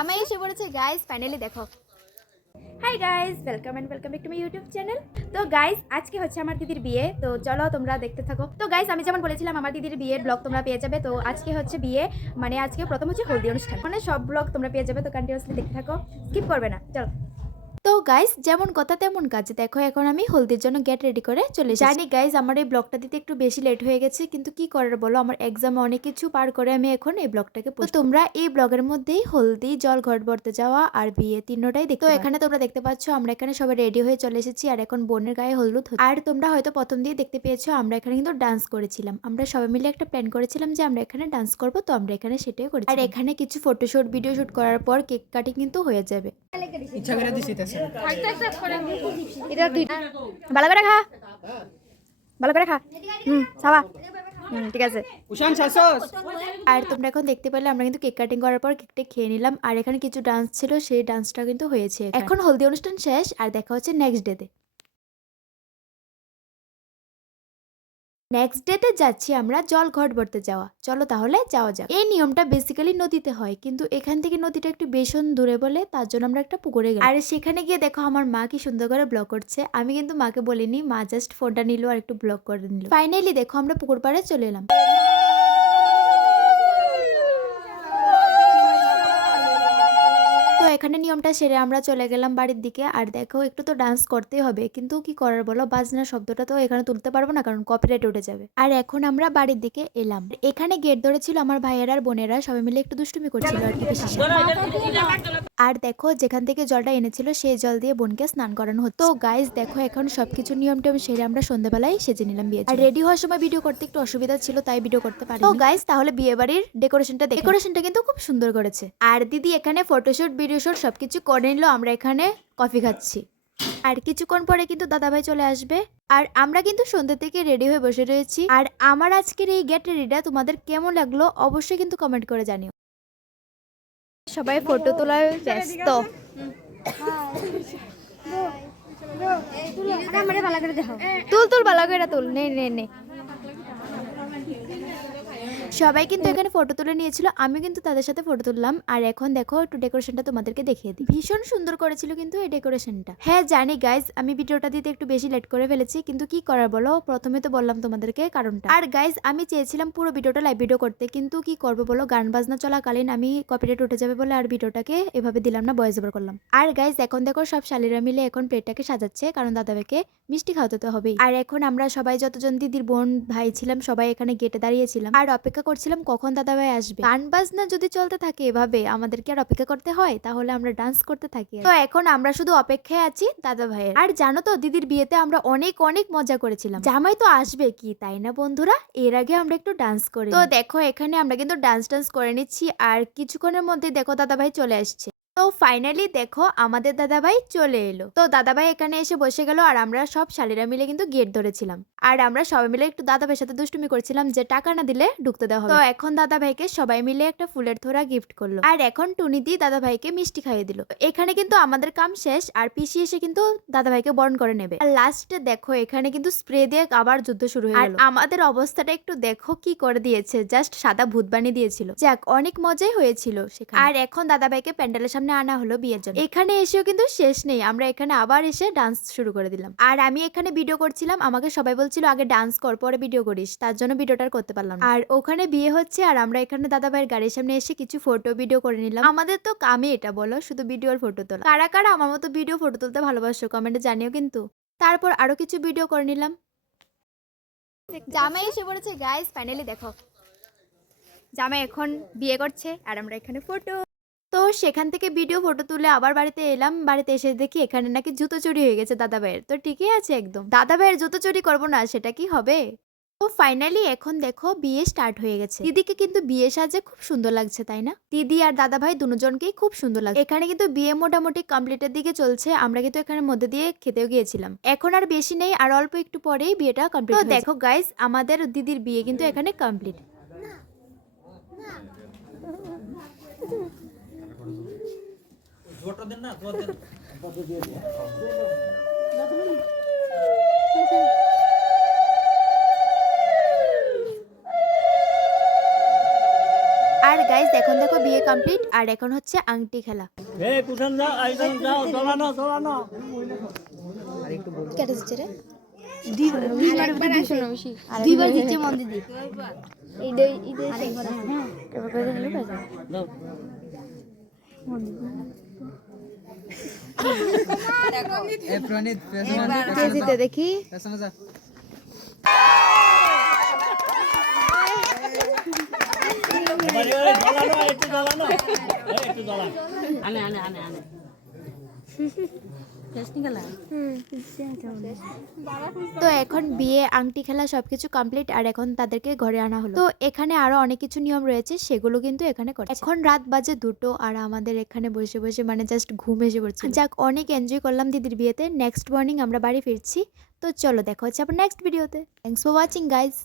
জামাই এসে পড়েছে গাইস ফাইনালি দেখো। Hi guys welcome and welcome back to my YouTube channel তো গাইস আজকে হচ্ছে আমার দিদির বিয়ে, তো চলো তোমরা দেখতে থাকো। তো গাইস আমি যেমন বলেছিলাম, আমার দিদির বিয়ের ব্লগ তোমরা পেয়ে যাবে। তো, আজকে হচ্ছে বিয়ে মানে আজকে প্রথম হচ্ছে হলদি অনুষ্ঠান। মানে সব ব্লগ তোমরা পেয়ে যাবে, তো কন্টিনিউসলি দেখতে থাকো। স্কিপ করবে না, চলো। তো গাইস যেমন কথা তেমন কাজ। দেখো এখন আমি হলদির জন্য গেট রেডি করে চলে এসেছি। জানি গাইস আমার এই ব্লগটা দিতে একটু বেশি লেট হয়ে গেছে কিন্তু কি করার বলো? আমার এক্সামে অনেক কিছু পার করে আমি এখন এই ব্লগটাকে তো তোমরা এই ব্লগের মধ্যেই হলদি জল ঘট ভরতে যাওয়া আর বিয়ে তিনটাই দেখতে তো এখানে তোমরা দেখতে পাচ্ছ আমরা এখানে সবাই রেডি হয়ে চলে এসেছি আর এখন বোনের গায়ে হলুদ আর তোমরা হয়তো প্রথম দিয়ে দেখতে পেয়েছ আমরা এখানে কিন্তু ডান্স করেছিলাম। আমরা সবাই মিলে একটা প্ল্যান করেছিলাম যে আমরা এখানে ডান্স করব তো আমরা এখানে সেটাই করেছি আর এখানে কিছু ফটোশুট ভিডিও শুট করার পর কেক কাটিং কিন্তু হয়ে যাবে। ইচ্ছা করে দিছি এটা দুই ভালো করে খা। ভালো করে খা। হুম সাবা ঠিক আছে। আর তোমরা এখন দেখতে পেলে আমরা কিন্তু কেক কাটিং করার পর কেকটা খেয়ে নিলাম। আর এখানে কিছু ডান্স ছিল সেই ডান্সটা কিন্তু হয়েছে। এখন হলদি অনুষ্ঠান শেষ আর দেখা হচ্ছে নেক্সট ডেতে নেক্সট ডেতে যাচ্ছি আমরা জল ঘট ভরতে যাওয়া। চলো তাহলে যাওয়া যাক। এই নিয়মটা বেসিক্যালি নদীতে হয়, কিন্তু এখান থেকে নদীটা একটু বেশন দূরে বলে তার জন্য আমরা একটা পুকুরে গেলাম। আর সেখানে গিয়ে দেখো আমার মা কি সুন্দর করে ব্লক করছে। আমি কিন্তু মাকে বলিনি, মা জাস্ট ফোনটা নিল আর একটু ব্লক করে নিল। ফাইনালি দেখো আমরা পুকুর পাড়ে চলে এলাম। এখানে নিয়মটা সেরে আমরা চলে গেলাম বাড়ির দিকে। আর দেখো একটু তো ডান্স করতেই হবে। কিন্তু কি করার বলো? বাজনা শব্দটা তো এখানে তুলতে পারব না কারণ কপিরাইট উঠে যাবে। আর এখন আমরা বাড়ির দিকে এলাম। এখানে গেট ধরেছিল আমার ভাইয়েরা আর বোনেরা। সবাই মিলে একটু দুষ্টুমি করছিল আর কি বেশি। আর দেখো যেখান থেকে জলটা এনেছিল সেই জল দিয়ে বোনকে স্নান করানো হতো গাইজ দেখো এখন সবকিছু নিয়ম টিয়ম সেরে আমরা সন্ধ্যাবেলায় সেজে নিলাম বিয়ে আর রেডি হওয়ার সময় ভিডিও করতে একটু অসুবিধা ছিল তাই ভিডিও করতে পারি তো গাইজ তাহলে বিয়ে বাড়ির ডেকোরেশনটা ডেকোরেশনটা কিন্তু খুব সুন্দর করেছে। আর দিদি এখানে ফটোশুট ভিডিও শুট সবকিছু করে নিল আমরা এখানে কফি খাচ্ছি। আর কিছুক্ষণ পরে কিন্তু দাদাভাই চলে আসবে। আর আমরা কিন্তু সন্ধ্যা থেকে রেডি হয়ে বসে রয়েছি। আর আমার আজকের এই গেট রেডিটা তোমাদের কেমন লাগল অবশ্যই কিন্তু কমেন্ট করে জানিও। সবাই ফটো তোলায় ব্যস্ত। তুল তুল ভালো করে তুল। নে নে নে। সবাই কিন্তু এখানে ফটো তুলে নিয়েছিল আমি কিন্তু তাদের সাথে ফটো তুললাম। আর এখন দেখো একটু ডেকোরেশনটা তোমাদেরকে দেখিয়ে দিই। ভীষণ সুন্দর করেছিল কিন্তু এই ডেকোরেশনটা হ্যাঁ জানি গাইজ আমি ভিডিওটা দিতে একটু বেশি লেট করে ফেলেছি কিন্তু কি করার বলো? প্রথমে তো বললাম তোমাদেরকে কারণটা। আর গাইজ আমি চেয়েছিলাম পুরো ভিডিওটা লাইভ ভিডিও করতে কিন্তু কি করব বলো? গান বাজনা চলাকালীন আমি কপিরাইট উঠে যাবে বলে আর ভিডিওটাকে এভাবে দিলাম না ভয়েস ওভার করলাম। আর গাইজ এখন দেখো সব শালিরা মিলে এখন প্লেটটাকে সাজাচ্ছে কারণ দাদাভাইকে মিষ্টি খাওয়াতে তো হবেই। আর এখন আমরা সবাই যতজন দিদির বোন ভাই ছিলাম সবাই এখানে গেটে দাঁড়িয়েছিলাম আর অপেক্ষা করছিলাম কখন দাদাভাই আসবে? গান বাজনা যদি চলতে থাকে এভাবে আমাদেরকে আর অপেক্ষা করতে হয় তাহলে আমরা ডান্স করতে থাকি তো এখন আমরা শুধু অপেক্ষায় আছি দাদা ভাইয়ের আর জানো তো দিদির বিয়েতে আমরা অনেক অনেক মজা করেছিলাম। জামাই তো আসবে কি তাই না বন্ধুরা? এর আগে আমরা একটু ডান্স করি তো দেখো এখানে আমরা কিন্তু ডান্স ডান্স করে নিচ্ছি আর কিছুক্ষণের মধ্যে দেখো দাদাভাই চলে আসছে। তো ফাইনালি দেখো আমাদের দাদাভাই চলে এলো। তো দাদাভাই এখানে এসে বসে গেল আর আমরা সব শালিরা মিলে কিন্তু গেট ধরেছিলাম। আর আমরা সবাই মিলে একটু দাদাভাইয়ের সাথে দুষ্টুমি করছিলাম যে টাকা না দিলে ঢুকতে দেওয়া হবে। তো এখন দাদাভাইকে সবাই মিলে একটা ফুলের থোড়া গিফট করল। আর এখন টুনি দি দাদাভাইকে মিষ্টি খাইয়ে দিল। এখানে কিন্তু আমাদের কাম শেষ আর পিসি এসে কিন্তু দাদাভাইকে বরণ করে নেবে। আর লাস্টে দেখো এখানে কিন্তু স্প্রে দিয়ে আবার যুদ্ধ শুরু হয়ে গেল। আমাদের অবস্থাটা একটু দেখো কি করে দিয়েছে। জাস্ট সাদা ভূত বানিয়ে দিয়েছিল। যাক অনেক মজাই হয়েছিল সেখানে। আর এখন দাদাভাইকে প্যান্ডেলের সামনে আনা হলো বিয়ের জন্য। এখানে এসেও কিন্তু শেষ নেই। আমরা এখানে আবার এসে ডান্স শুরু করে দিলাম। আর আমি এখানে ভিডিও করছিলাম আমাকে সবাই বলছিল আগে ডান্স কর পরে ভিডিও করিস। তার জন্য ভিডিওটা করতে পারলাম আর ওখানে বিয়ে হচ্ছে আর আমরা এখানে দাদাভাইয়ের গাড়ির সামনে এসে কিছু ফটো ভিডিও করে নিলাম। আমাদের তো কামে এটা বলো শুধু ভিডিও আর ফটো তোলা। কারা কারা আমার মতো ভিডিও ফটো তুলতে ভালোবাসো কমেন্টে জানিও কিন্তু। তারপর আরও কিছু ভিডিও করে নিলাম। জামাই এসে পড়েছে গাইস ফাইনালি দেখো। জামাই এখন বিয়ে করছে আর আমরা এখানে ফটো তো সেখান থেকে ভিডিও ফটো তুলে আবার বাড়িতে এলাম। বাড়িতে এসে দেখি এখানে নাকি জুতো চুরি হয়ে গেছে দাদা ভাইয়ের তো ঠিকই আছে একদম। দাদা ভাইয়ের জুতো চুরি করব না সেটা কি হবে? তো ফাইনালি এখন দেখো বিয়ে স্টার্ট হয়ে গেছে। দিদিকে কিন্তু বিয়ে সাজে খুব সুন্দর লাগছে তাই না? দিদি আর দাদা ভাই দুজনকেই খুব সুন্দর লাগছে। এখানে কিন্তু বিয়ে মোটামুটি কমপ্লিটের দিকে চলছে। আমরা কিন্তু এখানে মধ্যে দিয়ে খেতেও গিয়েছিলাম। এখন আর বেশি নেই আর অল্প একটু পরেই বিয়েটা কমপ্লিট তো দেখো গাইস আমাদের দিদির বিয়ে কিন্তু এখানে কমপ্লিট জোরটা দেন না জোর দেন। আর গাইজ দেখো এখন দেখো বিয়ে কমপ্লিট আর এখন হচ্ছে আংটি খেলা। এই কুঠান যাও যাও দোলানো দোলানো কেটে দিচ্ছে রে। দুইবার দিচ্ছে মন দিদি দাও এ প্রণীত পেছনে দিতে দেখি পেছনে যা এবারে ওই দোলানো একটু দোলানো একটু দোলানো আনে আনে আনে আনে। তো এখন বিয়ে, আংটি খেলা, সবকিছু কমপ্লিট আর এখন তাদেরকে ঘরে আনা হলো। তো এখানে আরও অনেক কিছু নিয়ম রয়েছে, সেগুলো কিন্তু এখানে করে এখন রাত বাজে দুটো, আর আমাদের এখানে বসে বসে মানে জাস্ট ঘুম এসে পড়ছে। যাক, অনেক এনজয় করলাম দিদির বিয়েতে। নেক্সট মর্নিং আমরা বাড়ি ফিরছি। তো চলো দেখা হচ্ছে আবার নেক্সট ভিডিওতে থ্যাংকস ফর ওয়াচিং গাইজ